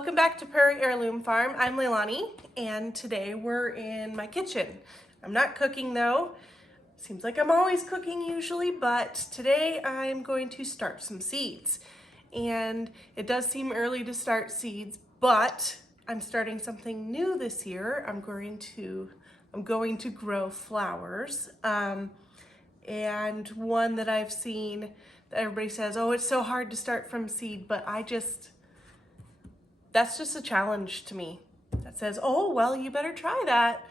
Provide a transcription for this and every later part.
Welcome back to Prairie Heirloom Farm. I'm Leilani, and today we're in my kitchen. I'm not cooking though. Seems like I'm always cooking usually, but today I'm going to start some seeds. And it does seem early to start seeds, but I'm starting something new this year. I'm going to grow flowers. And one that I've seen that everybody says, oh, it's so hard to start from seed, but that's just a challenge to me. That says, oh, well, you better try that.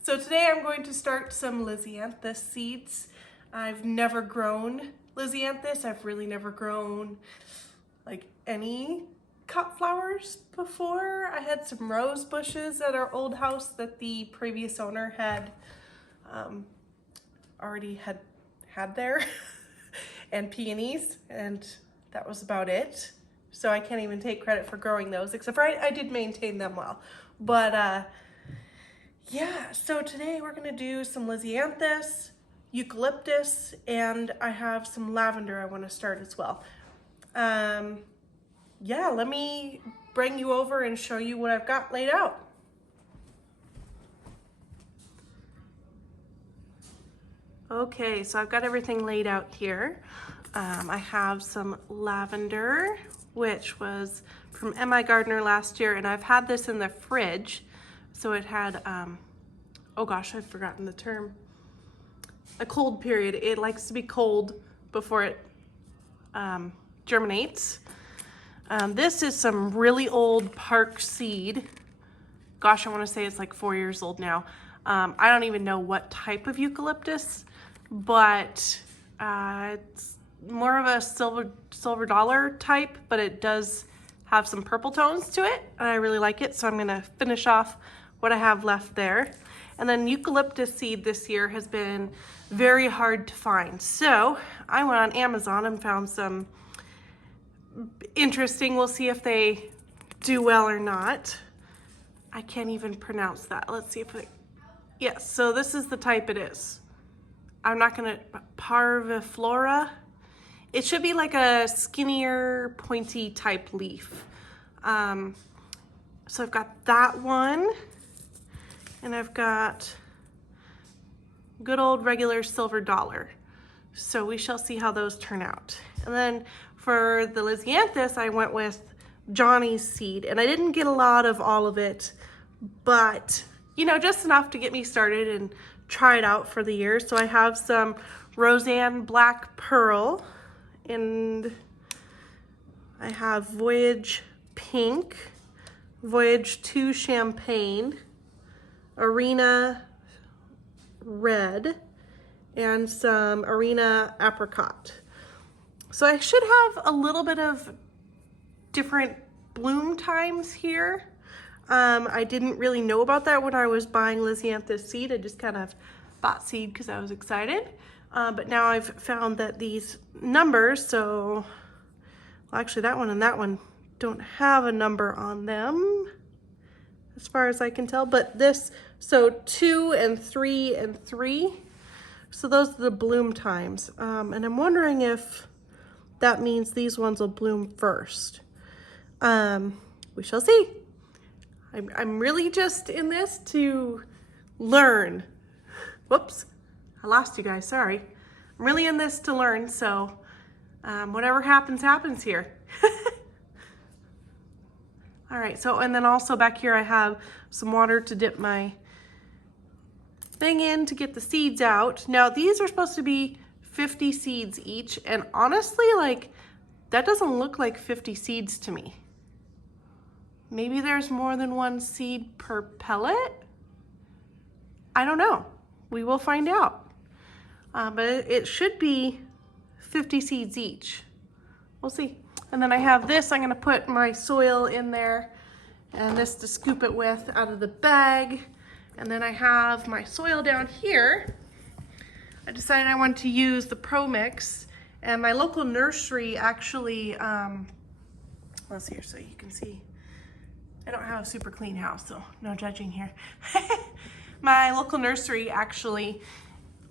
So today I'm going to start some Lisianthus seeds. I've never grown Lisianthus. I've really never grown like any cut flowers before. I had some rose bushes at our old house that the previous owner had already had there and peonies, and that was about it. So I can't even take credit for growing those, except for I did maintain them well. But yeah, so today we're gonna do some Lisianthus, Eucalyptus, and I have some lavender I wanna start as well. Yeah, let me bring you over and show you what I've got laid out. Okay, so I've got everything laid out here. I have some lavender, which was from M.I. Gardner last year, and I've had this in the fridge. So it had, oh gosh, I've forgotten the term. A cold period. It likes to be cold before it germinates. This is some really old park seed. Gosh, I want to say it's like 4 years old now. I don't even know what type of eucalyptus, but it's more of a silver dollar type, but it does have some purple tones to it, and I really like it, so I'm gonna finish off what I have left there. And then eucalyptus seed this year has been very hard to find, so I went on Amazon and found some interesting. We'll see if they do well or not. I can't even pronounce that. Let's see if yes, so this is the type it is. I'm not gonna, parviflora. It should be like a skinnier, pointy type leaf. So I've got that one, and I've got good old regular silver dollar. So we shall see how those turn out. And then for the Lisianthus, I went with Johnny's seed, and I didn't get a lot of all of it, but you know, just enough to get me started and try it out for the year. So I have some Roseanne Black Pearl, and I have Voyage Pink, Voyage 2 Champagne, Arena Red, and some Arena Apricot. So I should have a little bit of different bloom times here. I didn't really know about that when I was buying Lisianthus seed. I just kind of bought seed because I was excited. But now I've found that these numbers, so, well, actually that one and that one don't have a number on them as far as I can tell, but this, so 2 and 3 and 3. So those are the bloom times. And I'm wondering if that means these ones will bloom first. We shall see. I'm really just in this to learn. Whoops, I lost you guys, sorry. I'm really in this to learn, so whatever happens, happens here. All right, so, and then also back here I have some water to dip my thing in to get the seeds out. Now these are supposed to be 50 seeds each, and honestly, like, that doesn't look like 50 seeds to me. Maybe there's more than one seed per pellet? I don't know. We will find out. But it should be 50 seeds each. We'll see. And then I have this. I'm going to put my soil in there, and this to scoop it with out of the bag. And then I have my soil down here. I decided I wanted to use the Pro Mix, and my local nursery actually, let's see here so you can see. I don't have a super clean house, so no judging here. My local nursery actually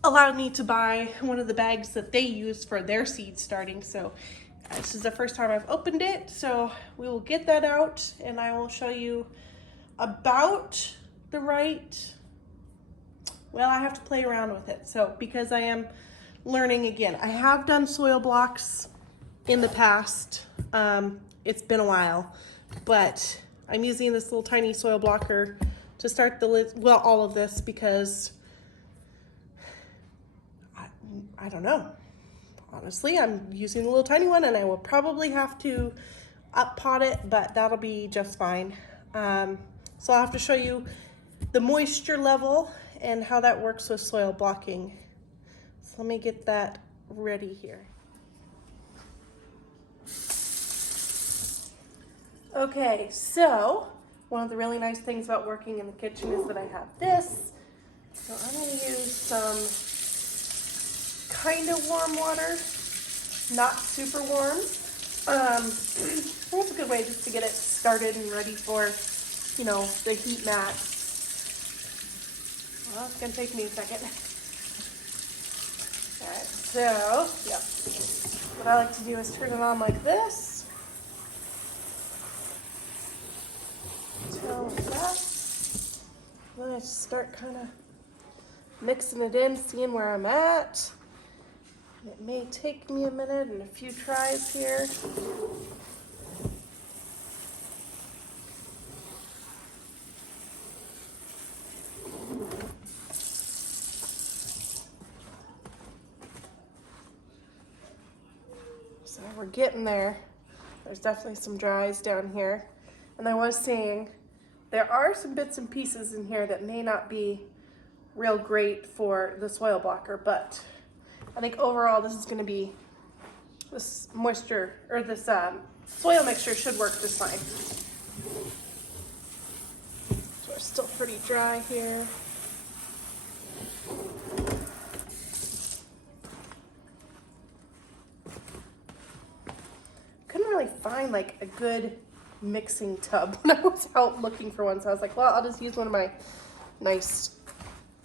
allowed me to buy one of the bags that they use for their seed starting, so This is the first time I've opened it, so we will get that out and I will show you about the right, well, I have to play around with it. So because I am learning again, I have done soil blocks in the past. It's been a while, but I'm using this little tiny soil blocker to start the lid, well, all of this, because I don't know. Honestly, I'm using the little tiny one and I will probably have to up pot it, but that'll be just fine. So I'll have to show you the moisture level and how that works with soil blocking. So let me get that ready here. Okay, so one of the really nice things about working in the kitchen is that I have this. So I'm going to use some kind of warm water, not super warm. That's a good way just to get it started and ready for, you know, the heat mat. Well, it's going to take me a second. All right, so, yep. What I like to do is turn it on like this. Then I just start kind of mixing it in, seeing where I'm at. It may take me a minute and a few tries here. So we're getting there. There's definitely some dries down here. And I was saying, there are some bits and pieces in here that may not be real great for the soil blocker, but I think overall this is going to be, this moisture, or this soil mixture should work just fine. So we're still pretty dry here. Couldn't really find like a good mixing tub when I was out looking for one, so I was like, well, I'll just use one of my nice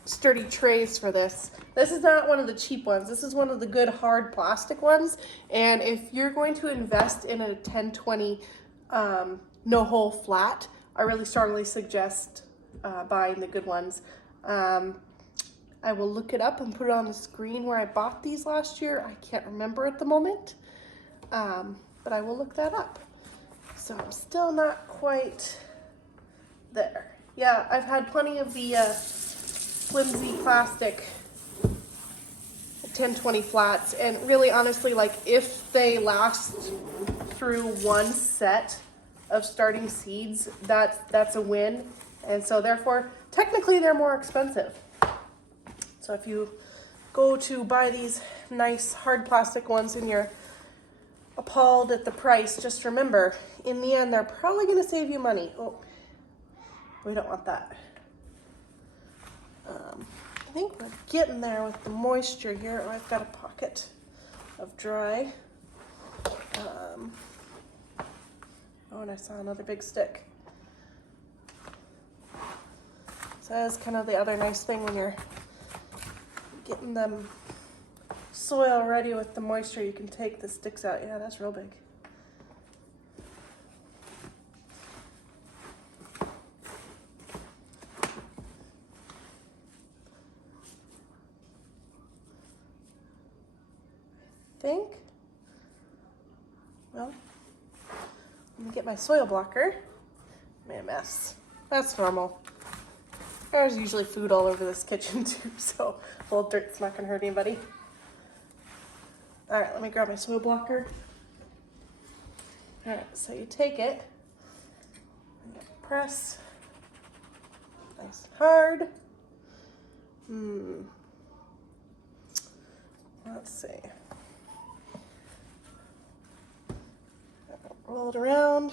sturdy trays for this. This is not one of the cheap ones. This is one of the good hard plastic ones, and if you're going to invest in a 1020 no hole flat, I really strongly suggest buying the good ones. I will look it up and put it on the screen where I bought these last year. I can't remember at the moment, but I will look that up. So I'm still not quite there. Yeah, I've had plenty of the flimsy plastic 1020 flats, and really honestly, like if they last through one set of starting seeds, that's a win. And so therefore, technically they're more expensive. So if you go to buy these nice hard plastic ones and you're appalled at the price, just remember, in the end, they're probably going to save you money. Oh, we don't want that. I think we're getting there with the moisture here. Oh, I've got a pocket of dry. Oh, and I saw another big stick. So that's kind of the other nice thing when you're getting them soil ready with the moisture, you can take the sticks out. Yeah, that's real big. Well, let me get my soil blocker. Made a mess. That's normal. There's usually food all over this kitchen too, so a little dirt's not gonna hurt anybody. All right, let me grab my soil blocker. All right, so you take it, and you press nice and hard. Let's see. Roll it around.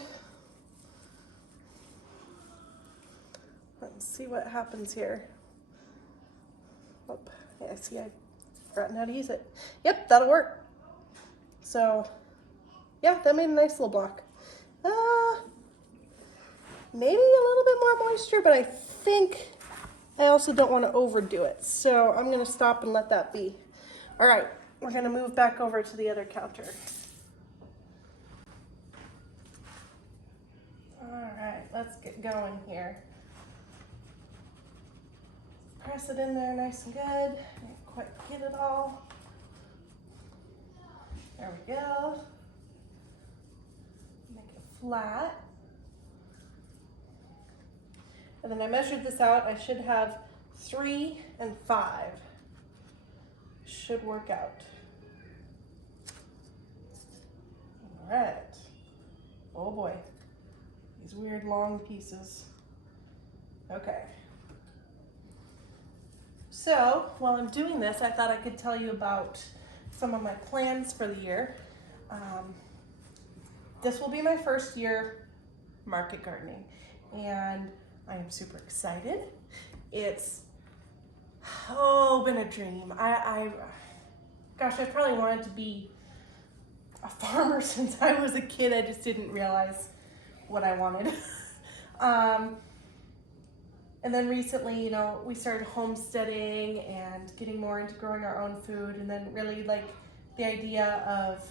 Let's see what happens here. Oh, yeah, see, I've forgotten how to use it. Yep, that'll work. So, yeah, that made a nice little block. Maybe a little bit more moisture, but I think I also don't want to overdo it. So I'm going to stop and let that be. All right, we're going to move back over to the other counter. All right, let's get going here. Press it in there nice and good. Can't quite get it all. There we go. Make it flat. And then I measured this out. I should have 3 and 5. Should work out. All right. Oh boy. These weird long pieces. Okay. So while I'm doing this, I thought I could tell you about some of my plans for the year. This will be my first year market gardening, and I am super excited. It's been a dream. Gosh, I probably wanted to be a farmer since I was a kid. I just didn't realize what I wanted. And then recently, we started homesteading and getting more into growing our own food, and then really like the idea of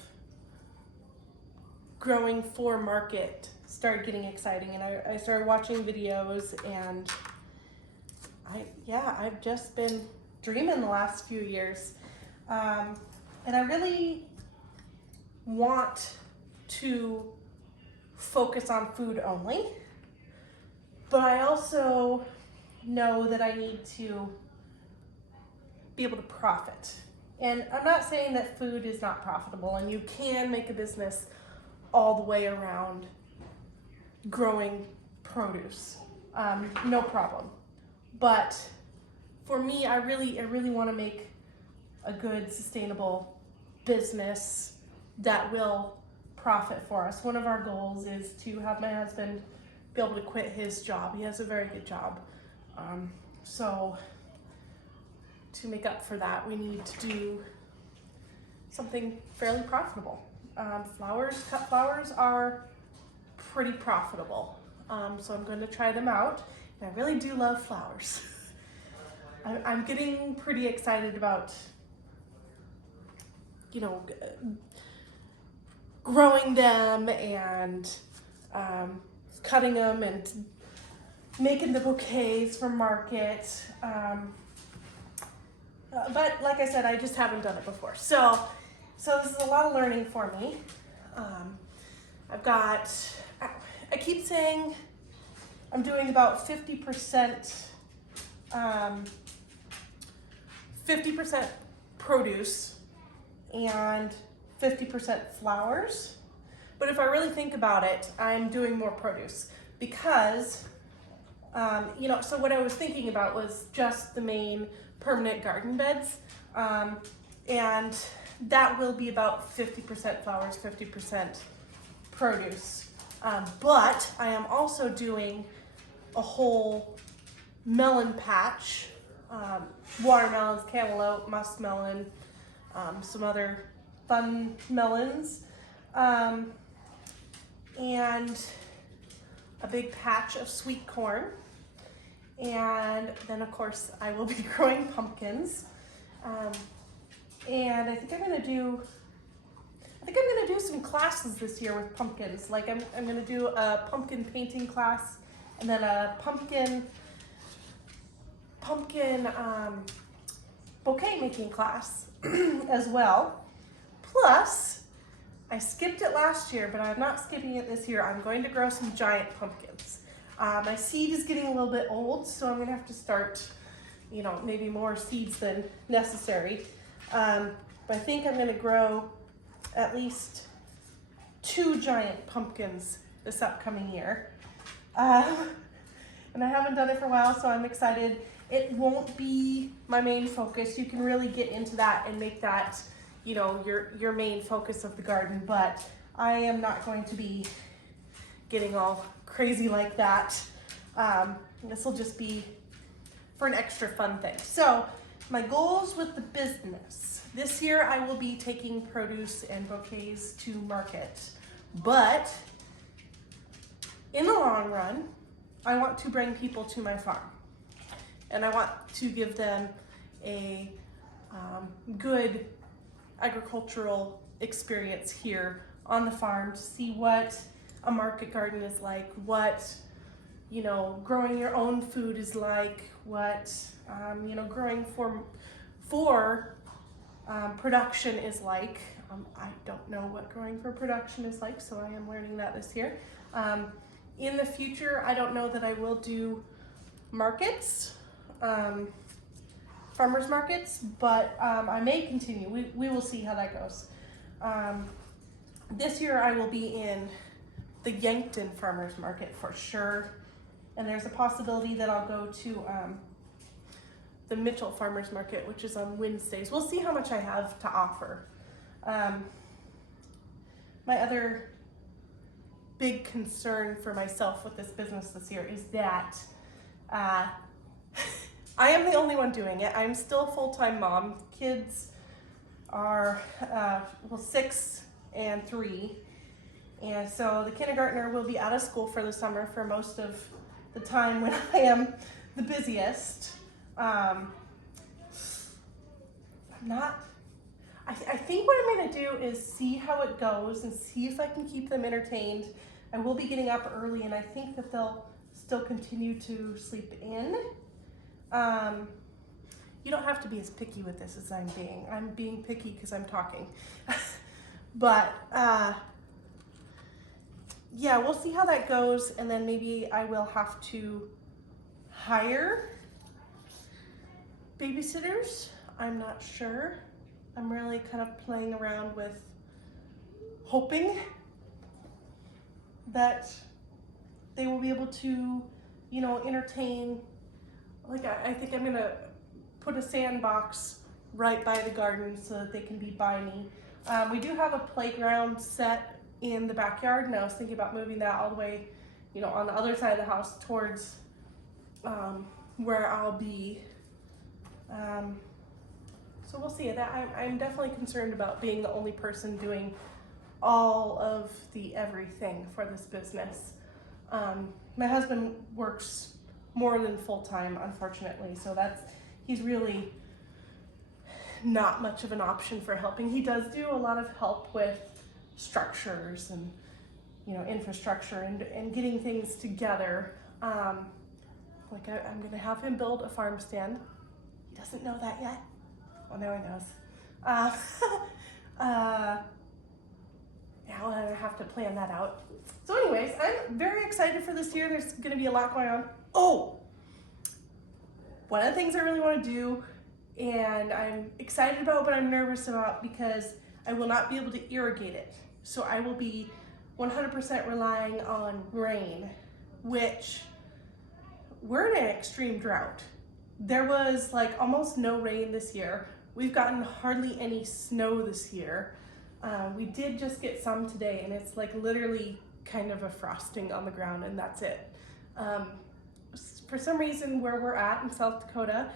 growing for market started getting exciting, and I started watching videos, and I've just been dreaming the last few years. And I really want to focus on food only, but I also know that I need to be able to profit. And I'm not saying that food is not profitable, and you can make a business all the way around growing produce, no problem. But for me, I really want to make a good, sustainable business that will profit for us. One of our goals is to have my husband be able to quit his job. He has a very good job. So to make up for that, we need to do something fairly profitable. Cut flowers are pretty profitable. So I'm going to try them out. And I really do love flowers. I'm getting pretty excited about, growing them and cutting them and making the bouquets for market. But like I said, I just haven't done it before. So this is a lot of learning for me. I keep saying I'm doing about 50% produce and 50% flowers. But if I really think about it, I'm doing more produce because, so what I was thinking about was just the main permanent garden beds. And that will be about 50% flowers, 50% produce. But I am also doing a whole melon patch, watermelons, cantaloupe, muskmelon, some other fun melons, and a big patch of sweet corn. And then of course I will be growing pumpkins. And I think I'm gonna do some classes this year with pumpkins. Like I'm gonna do a pumpkin painting class, and then a pumpkin bouquet making class as well. Plus, I skipped it last year, but I'm not skipping it this year. I'm going to grow some giant pumpkins. My seed is getting a little bit old, so I'm gonna have to start, maybe more seeds than necessary. But I think I'm gonna grow at least 2 giant pumpkins this upcoming year. And I haven't done it for a while, so I'm excited. It won't be my main focus. You can really get into that and make that, your main focus of the garden, but I am not going to be getting all crazy like that. This will just be for an extra fun thing. So my goals with the business. This year I will be taking produce and bouquets to market, but in the long run, I want to bring people to my farm, and I want to give them a good agricultural experience here on the farm to see what a market garden is like, what, you know, growing your own food is like, what, you know, growing for production is like. I don't know what growing for production is like, so I am learning that this year. In the future, I don't know that I will do markets, farmers markets, but I may continue. We will see how that goes. This year I will be in the Yankton Farmers Market for sure, and there's a possibility that I'll go to the Mitchell Farmers Market, which is on Wednesdays. We'll see how much I have to offer. My other big concern for myself with this business this year is that I am the only one doing it. I'm still a full-time mom. Kids are 6 and 3, and so the kindergartner will be out of school for the summer for most of the time when I am the busiest. I think what I'm gonna do is see how it goes and see if I can keep them entertained. I will be getting up early, and I think that they'll still continue to sleep in. You don't have to be as picky with this as I'm being. I'm being picky because I'm talking. But yeah, we'll see how that goes, and then maybe I will have to hire babysitters. I'm not sure. I'm really kind of playing around with hoping that they will be able to, you know, entertain. Like I think I'm gonna put a sandbox right by the garden so that they can be by me. We do have a playground set in the backyard, and I was thinking about moving that all the way, you know, on the other side of the house towards where I'll be. So we'll see. I'm definitely concerned about being the only person doing all of the everything for this business. My husband works more than full-time, unfortunately, so he's really not much of an option for helping. He does do a lot of help with structures and, you know, infrastructure and getting things together. Like I'm gonna have him build a farm stand. He doesn't know that yet. Well, now he knows. Now I have to plan that out. So anyways, I'm very excited for this year. There's gonna be a lot going on. Oh, one of the things I really wanna do, and I'm excited about, but I'm nervous about, because I will not be able to irrigate it. So I will be 100% relying on rain, which we're in an extreme drought. There was like almost no rain this year. We've gotten hardly any snow this year. We did just get some today, and it's like literally kind of a frosting on the ground, and that's it. For some reason, where we're at in South Dakota,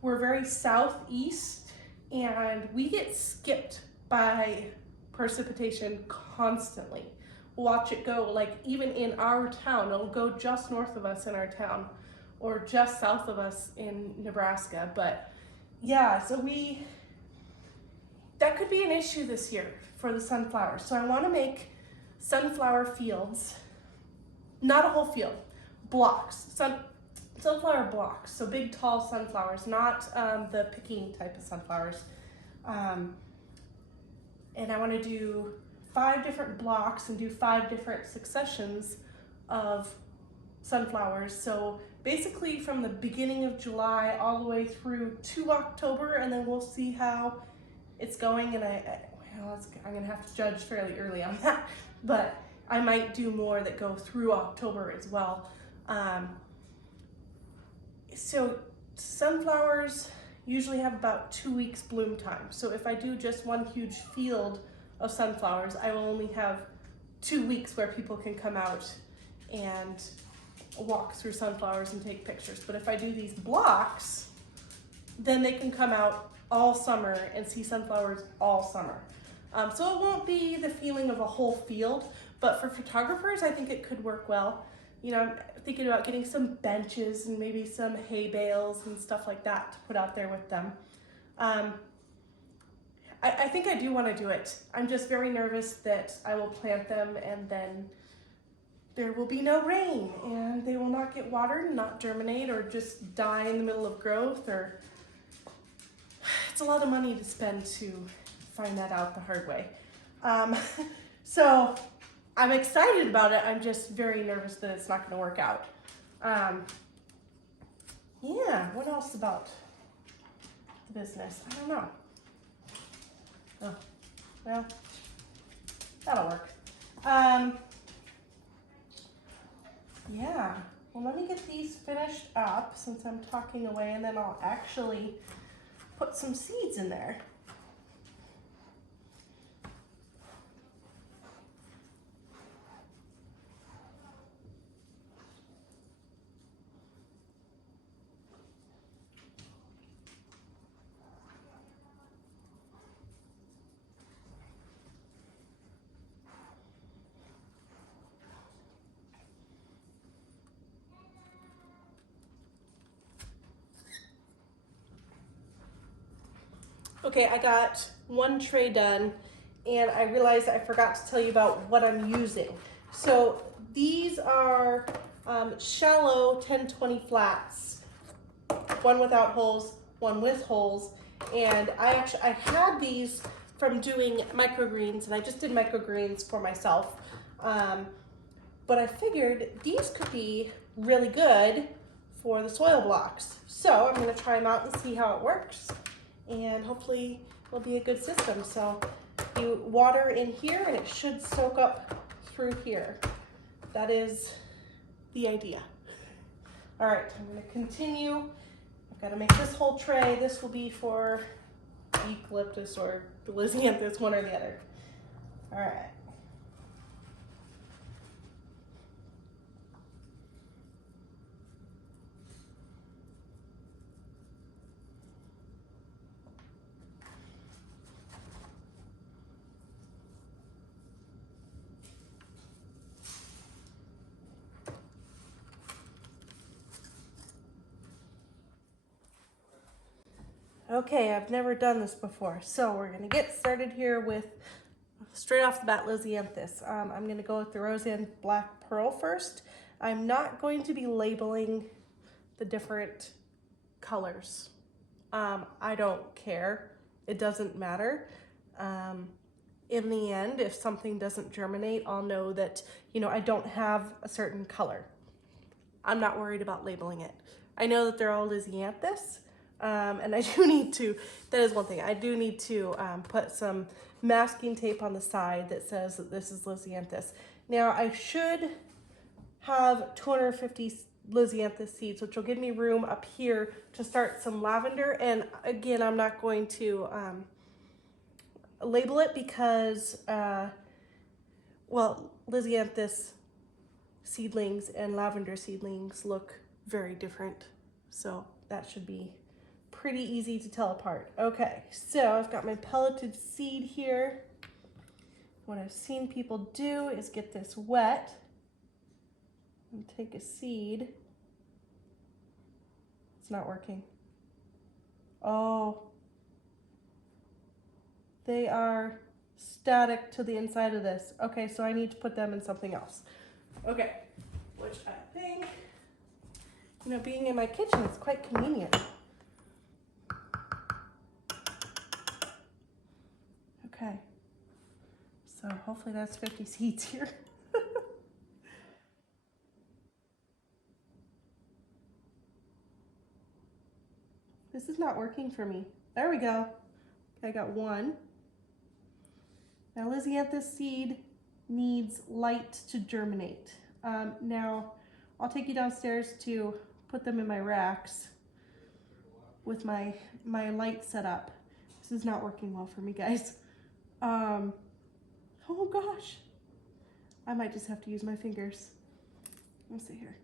we're very southeast, and we get skipped by precipitation constantly. Watch it go, like even in our town, it'll go just north of us in our town, or just south of us in Nebraska. But yeah, so that could be an issue this year for the sunflowers. So I want to make sunflower fields, not a whole field, blocks, sunflower blocks. So big, tall sunflowers, not the Peking type of sunflowers. And I want to do 5 different blocks and do 5 different successions of sunflowers. So basically from the beginning of July all the way through to October, and then we'll see how it's going. And I'm gonna have to judge fairly early on that, but I might do more that go through October as well. So sunflowers usually have about 2 weeks bloom time. So if I do just one huge field of sunflowers, I will only have 2 weeks where people can come out and walk through sunflowers and take pictures. But if I do these blocks, then they can come out all summer and see sunflowers all summer. So it won't be the feeling of a whole field, but for photographers, I think it could work well. You know, I'm thinking about getting some benches and maybe some hay bales and stuff like that to put out there with them. I think I do want to do it. I'm just very nervous that I will plant them and then there will be no rain and they will not get watered and not germinate or just die in the middle of growth, or it's a lot of money to spend to find that out the hard way. So I'm excited about it. I'm just very nervous that it's not going to work out. Yeah, what else about the business? I don't know. Oh, well, that'll work. Yeah, well, let me get these finished up since I'm talking away, and then I'll actually put some seeds in there. Okay, I got one tray done and I realized I forgot to tell you about what I'm using. So these are shallow 10-20 flats, one without holes, one with holes. And I had these from doing microgreens, and I just did microgreens for myself. But I figured these could be really good for the soil blocks. So I'm gonna try them out and see how it works. And hopefully it'll be a good system. So you water in here and it should soak up through here. That is the idea. All right, I'm gonna continue. I've gotta make this whole tray. This will be for Eucalyptus or the Lisianthus, one or the other. All right. Okay, I've never done this before, so we're gonna get started here with, straight off the bat, Lisianthus. I'm gonna go with the Roseanne Black Pearl first. I'm not going to be labeling the different colors. I don't care, it doesn't matter. In the end, if something doesn't germinate, I'll know that, you know, I don't have a certain color. I'm not worried about labeling it. I know that they're all Lisianthus. And I do need to, that is one thing, I do need to put some masking tape on the side that says that this is Lisianthus. Now I should have 250 Lisianthus seeds, which will give me room up here to start some lavender. And again, I'm not going to label it because, well, Lisianthus seedlings and lavender seedlings look very different. So that should be pretty easy to tell apart. Okay, so I've got my pelleted seed here. What I've seen people do is get this wet and take a seed. It's not working. Oh, they are static to the inside of this. Okay, so I need to put them in something else. Okay, which I think, you know, being in my kitchen is quite convenient. Okay, so hopefully that's 50 seeds here. This is not working for me. There we go. Okay, I got one. Now Lisianthus seed needs light to germinate. Now I'll take you downstairs to put them in my racks with my light set up. This is not working well for me, guys. Oh gosh, I might just have to use my fingers. Let's see here.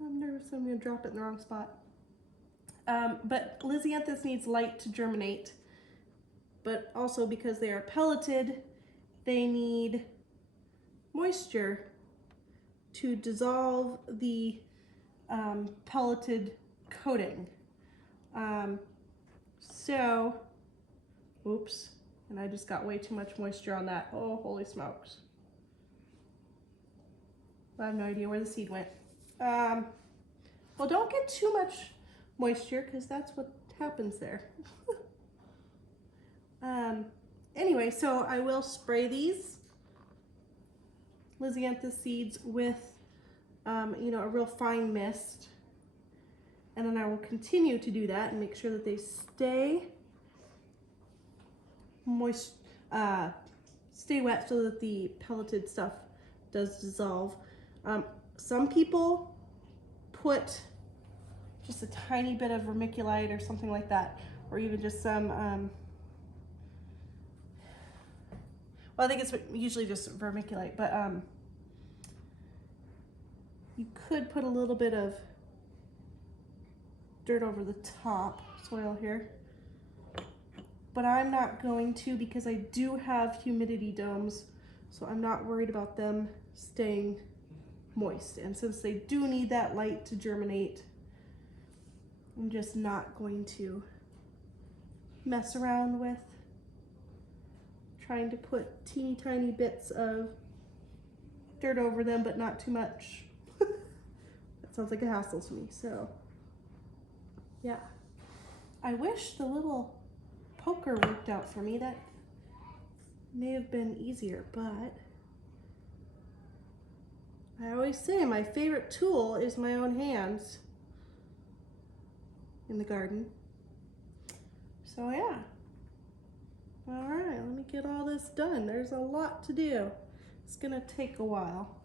I'm nervous I'm gonna drop it in the wrong spot. But Lisianthus needs light to germinate, but also because they are pelleted, they need moisture to dissolve the pelleted coating. So, oops, and I just got way too much moisture on that. Oh, holy smokes. I have no idea where the seed went. Well, don't get too much moisture because that's what happens there. Anyway, so I will spray these Lisianthus seeds with, you know, a real fine mist. And then I will continue to do that and make sure that they stay moist, stay wet so that the pelleted stuff does dissolve. Some people put just a tiny bit of vermiculite or something like that, or even just some, well, I think it's usually just vermiculite, but you could put a little bit of dirt over the top, soil here. But I'm not going to because I do have humidity domes, so I'm not worried about them staying moist. And since they do need that light to germinate, I'm just not going to mess around with trying to put teeny tiny bits of dirt over them, but not too much. That sounds like a hassle to me, so yeah. I wish the little poker worked out for me. That may have been easier, but I always say my favorite tool is my own hands in the garden. So yeah. All right, let me get all this done. There's a lot to do. It's gonna take a while.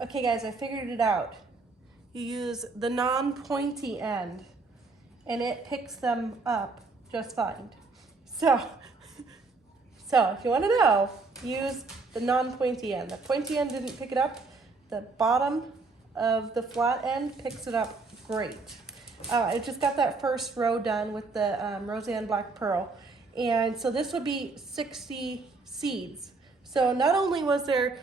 Okay guys, I figured it out. You use the non-pointy end and it picks them up just fine. So if you want to know, use the non-pointy end. The pointy end didn't pick it up. The bottom of the flat end picks it up great. I just got that first row done with the Roseanne Black Pearl. And so this would be 60 seeds. So not only was there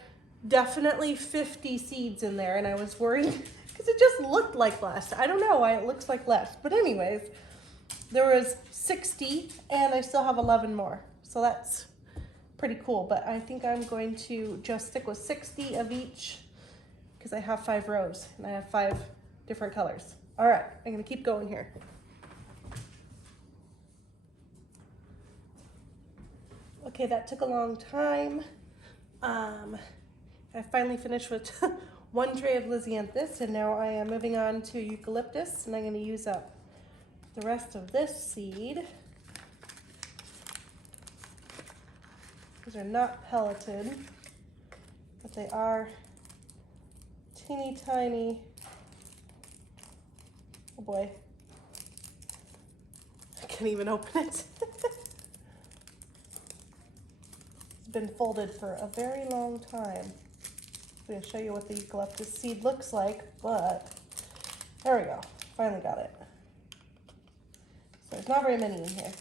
definitely 50 seeds in there, and I was worried because it just looked like less. I don't know why it looks like less, but anyways, there was 60 and I still have 11 more. So that's pretty cool, but I think I'm going to just stick with 60 of each because I have 5 rows and I have 5 different colors. All right, I'm gonna keep going here. Okay, that took a long time. I finally finished with one tray of Lisianthus, and now I am moving on to Eucalyptus, and I'm going to use up the rest of this seed. These are not pelleted, but they are teeny tiny. Oh boy, I can't even open it. It's been folded for a very long time. I'm going to show you what the eucalyptus seed looks like, but there we go. Finally got it. So there's not very many in here.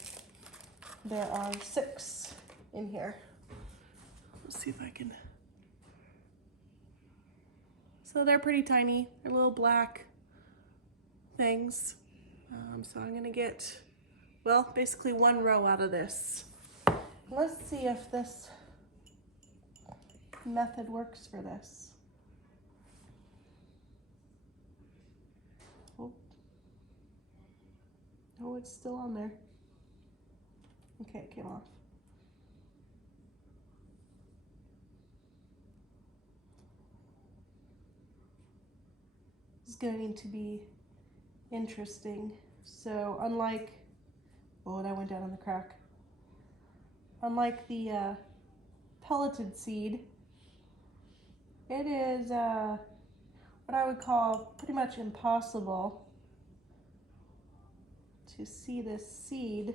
There are 6 in here. Let's see if I can. So they're pretty tiny. They're little black things. So I'm going to get, well, basically 1 row out of this. Let's see if this method works for this. Oh, it's still on there. Okay, it came off. This is going to be interesting. So unlike, oh, that went down in the crack. Unlike the pelleted seed, it is what I would call pretty much impossible to see this seed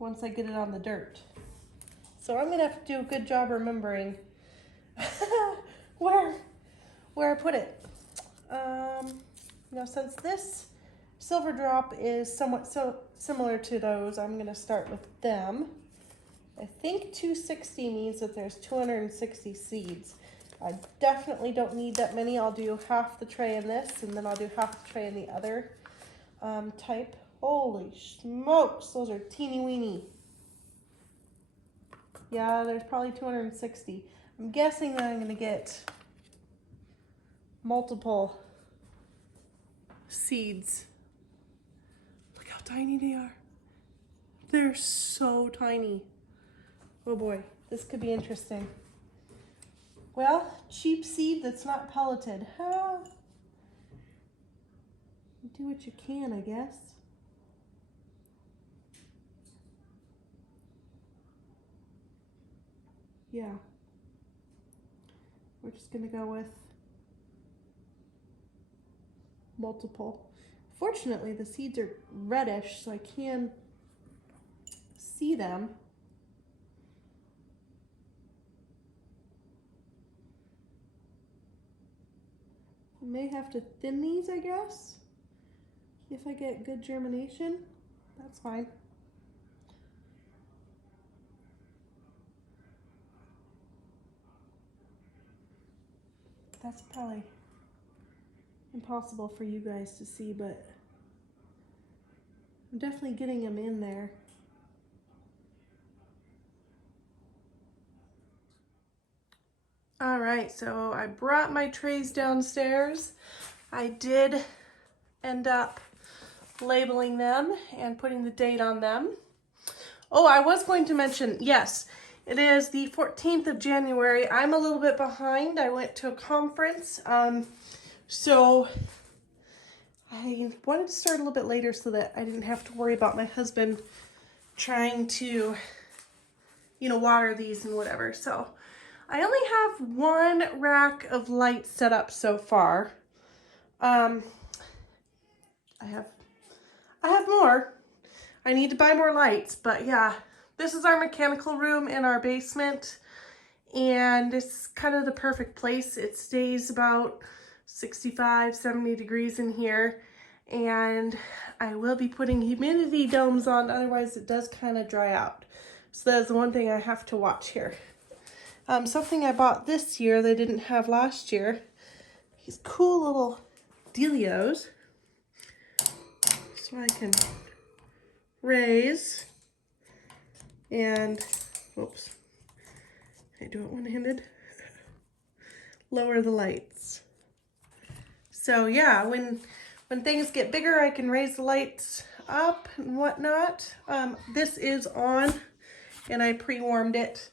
once I get it on the dirt. So I'm gonna have to do a good job remembering where I put it. Now since this silver drop is somewhat similar to those, I'm gonna start with them. I think 260 means that there's 260 seeds. I definitely don't need that many. I'll do half the tray in this, and then I'll do half the tray in the other type. Holy smokes, those are teeny weeny. Yeah, there's probably 260. I'm guessing that I'm gonna get multiple seeds. Look how tiny they are. They're so tiny. Oh boy, this could be interesting. Well, cheap seed that's not pelleted. Do what you can, I guess. Yeah. We're just gonna go with multiple. Fortunately, the seeds are reddish, so I can see them. I may have to thin these, I guess, if I get good germination. That's fine. That's probably impossible for you guys to see, but I'm definitely getting them in there. All right, so I brought my trays downstairs. I did end up labeling them and putting the date on them. Oh, I was going to mention, yes, it is the 14th of January. I'm a little bit behind. I went to a conference, so I wanted to start a little bit later so that I didn't have to worry about my husband trying to, water these and whatever. So I only have one rack of lights set up so far. I have more. I need to buy more lights, but yeah, this is our mechanical room in our basement, and it's kind of the perfect place. It stays about 65, 70 degrees in here, and I will be putting humidity domes on, otherwise it does kind of dry out. So that's the one thing I have to watch here. Something I bought this year they didn't have last year. These cool little dealios. So I can raise and, oops, I do it one-handed, lower the lights. So yeah, when things get bigger, I can raise the lights up and whatnot. This is on, and I pre-warmed it.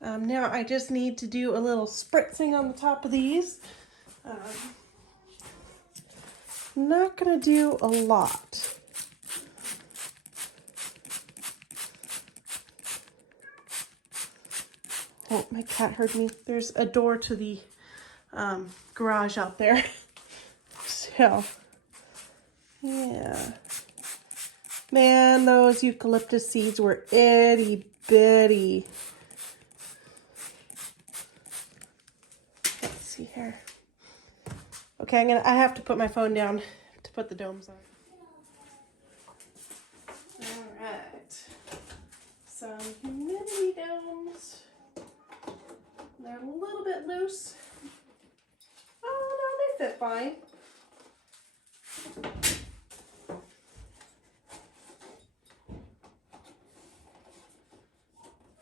Now I just need to do a little spritzing on the top of these. Not gonna do a lot. Oh, my cat heard me. There's a door to the garage out there. So, yeah. Man, those eucalyptus seeds were itty bitty. Let's see here. Okay, I have to put my phone down to put the domes on. All right. Some humidity domes. They're a little bit loose. Oh, no, they fit fine.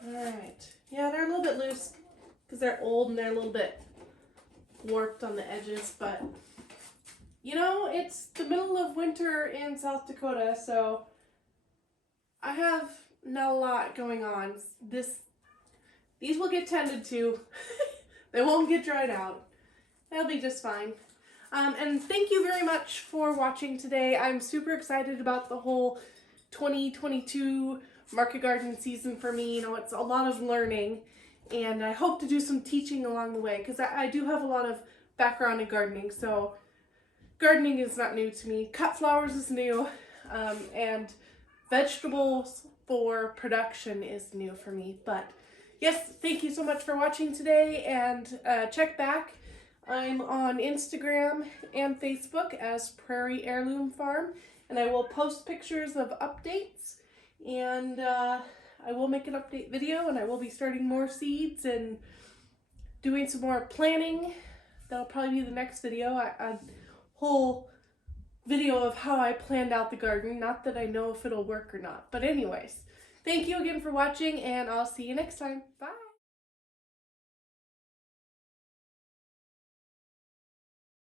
All right. Yeah, they're a little bit loose because they're old and they're a little bit warped on the edges, but it's the middle of winter in South Dakota, so I have not a lot going on. These will get tended to. They won't get dried out. They'll be just fine. And thank you very much for watching today. I'm super excited about the whole 2022 market garden season for me. It's a lot of learning, and I hope to do some teaching along the way because I do have a lot of background in gardening. So gardening is not new to me. Cut flowers is new, and vegetables for production is new for me. But yes, thank you so much for watching today, and check back. I'm on Instagram and Facebook as Prairie Heirloom Farm, and I will post pictures of updates, and I will make an update video, and I will be starting more seeds and doing some more planting. That'll probably be the next video, a whole video of how I planned out the garden. Not that I know if it'll work or not, but anyways, thank you again for watching, and I'll see you next time. Bye!